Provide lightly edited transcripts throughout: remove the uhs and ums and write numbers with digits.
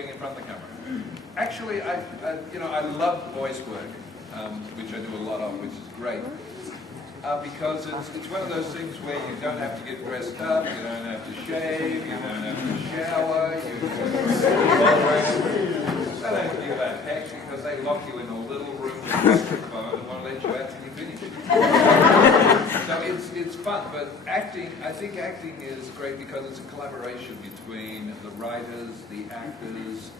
being in front of the camera. Actually, I love voice work, which I do a lot of, which is great. Because it's one of those things where you don't have to get dressed up, you don't have to shave, you don't have to shower, they don't give a heck because they lock you in a little room with a microphone and won't let you out till you finish. So it's fun, but acting, I think acting is great because it's a collaboration between the writers, the actors,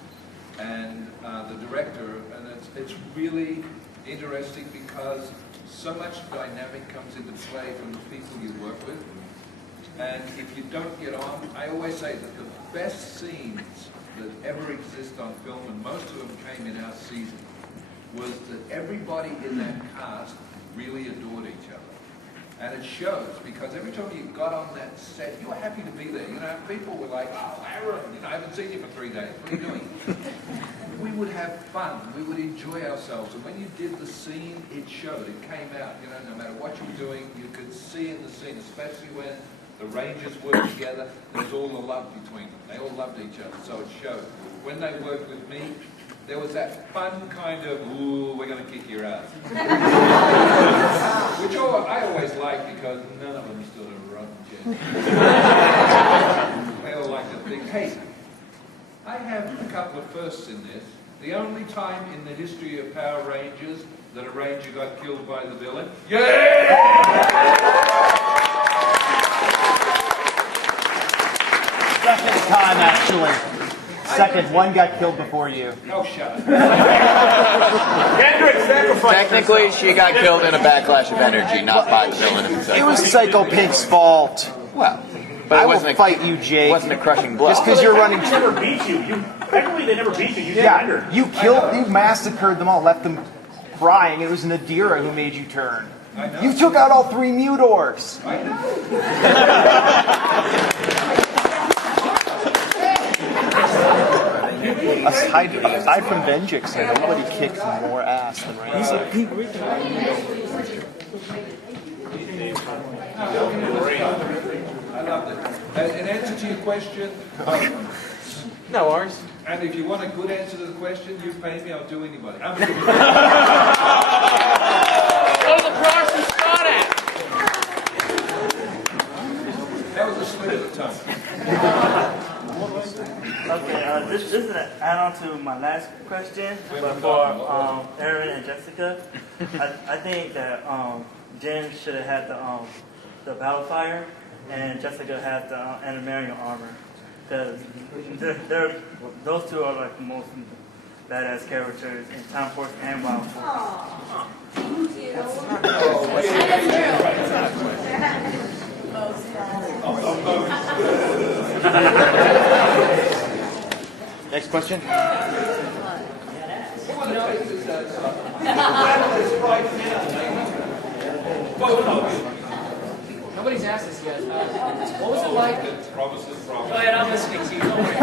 and the director, and it's really interesting because so much dynamic comes into play from the people you work with. And if you don't get on, I always say that the best scenes that ever exist on film, and most of them came in our season, was that everybody in that cast really adored each other. And it shows, because every time you got on that set, you were happy to be there. You know, people were like, oh, Erin, I haven't seen you for 3 days. What are you doing? We would have fun. We would enjoy ourselves. And when you did the scene, it showed. It came out. You know, no matter what you were doing, you could see in the scene, especially when the Rangers worked together, there was all the love between them. They all loved each other, so it showed. When they worked with me, there was that fun kind of, ooh, we're going to kick your ass. Which I always liked because none of them stood a rotten chance. They all liked to think, hey, I have a couple of firsts in this. The only time in the history of Power Rangers that a Ranger got killed by the villain. Yeah! Second time, actually. Second, one got killed before you. Oh, shut up. Technically, she got killed in a backlash of energy, not by the villain himself. It was Psycho Pink's fault. Well, but I it will wasn't fight you, Jake. It wasn't a crushing blow. Just because you're running. They never beat you. Technically, they never beat you. You surrendered. You killed, you massacred them all, left them crying. It was Nadira who made you turn. I know. You took out all 3 Mudors. I know. Aside from Venjix, nobody kicked more ass than Ransik. I loved it. In answer to your question, No worries. and if you want a good answer to the question, you pay me, I'll do anybody. Go to the price you start at. That was a slip of the tongue. Okay, this is an add-on to my last question, but for Erin and Jessica. I think that Jen should have had the battle fire, and Jessica had the Animarian armor, because those two are like the most badass characters in Time Force and Wild Force. Thank you. Next question. Nobody's asked this yet. What was it like? Promises. Go ahead, I'm listening to you. Don't worry.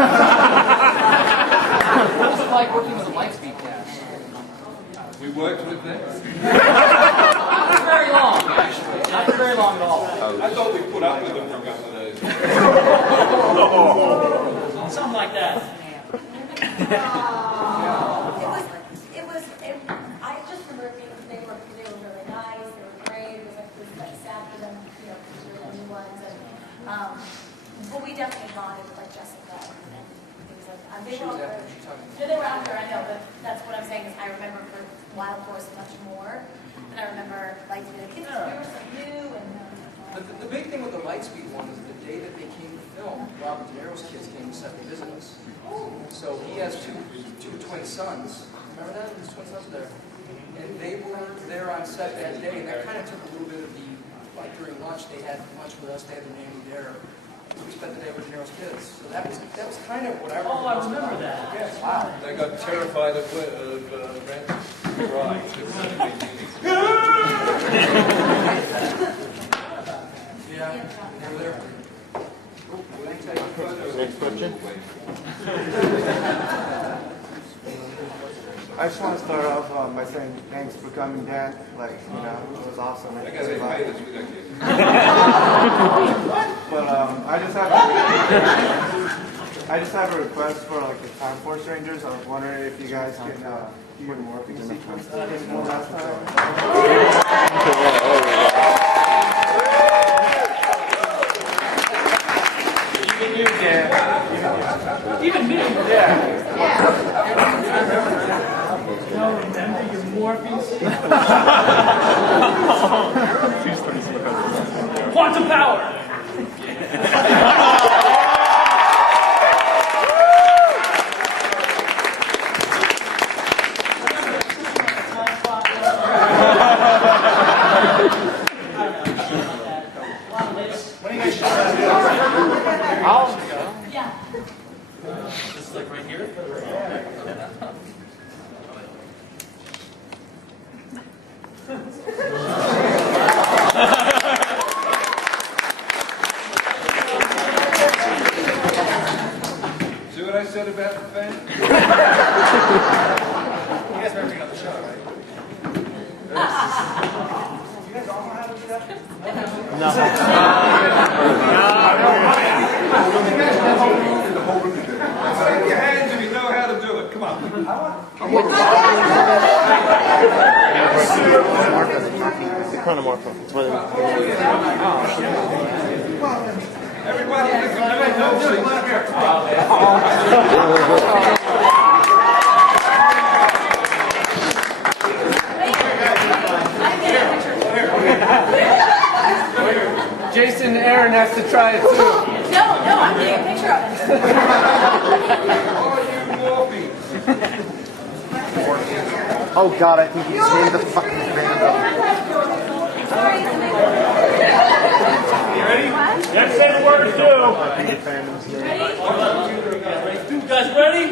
What was it like working with the Lightspeed cast? We worked with them. Not for very long, actually. Not for very long at all. I thought we put up with them for a couple of days. Something like that. I just remember they were really nice, they were great, it was like sad for them, because we were the new ones, and, but we definitely bonded with like Jessica and things like that. They were after, I know, but that's what I'm saying is I remember for Wild Force much more, and I remember like the kids, we were so new, and The big thing with the Lightspeed one is the day that they came to film, Robert De Niro's kids came to set to visit us. So he has two twin sons. Remember that? His twin sons were there. And they were there on set that day, and that kind of took a little bit of the, like during lunch, they had lunch with us, they had their name there. We spent the day with De Niro's kids. So that was kind of what I remember. Oh, I remember that. Yes. Wow. They got terrified of Ransik. Right. Yeah, they were there. Next question. I just want to start off by saying thanks for coming, Dad. Like, it was awesome. I guess they paid us, we don't get it. But I just have I just have a request for like the Time Force Rangers. I was wondering if you guys can do your morphing sequence that you did last time. Even me. Yeah. Now remember your morphine sequence. Quantum power. Yeah. This is like right here. See what I said about the fan? You guys remember on the show, right? You guys all know how to do that? Wave your hands if you know how to do it. Come on. Everybody, Jason and Erin has to try it too. No, I'm getting a picture of it. all you morphies. Oh god, I think he's named the fucking band. Sorry, You ready? Let's say the word two. ready? You guys ready?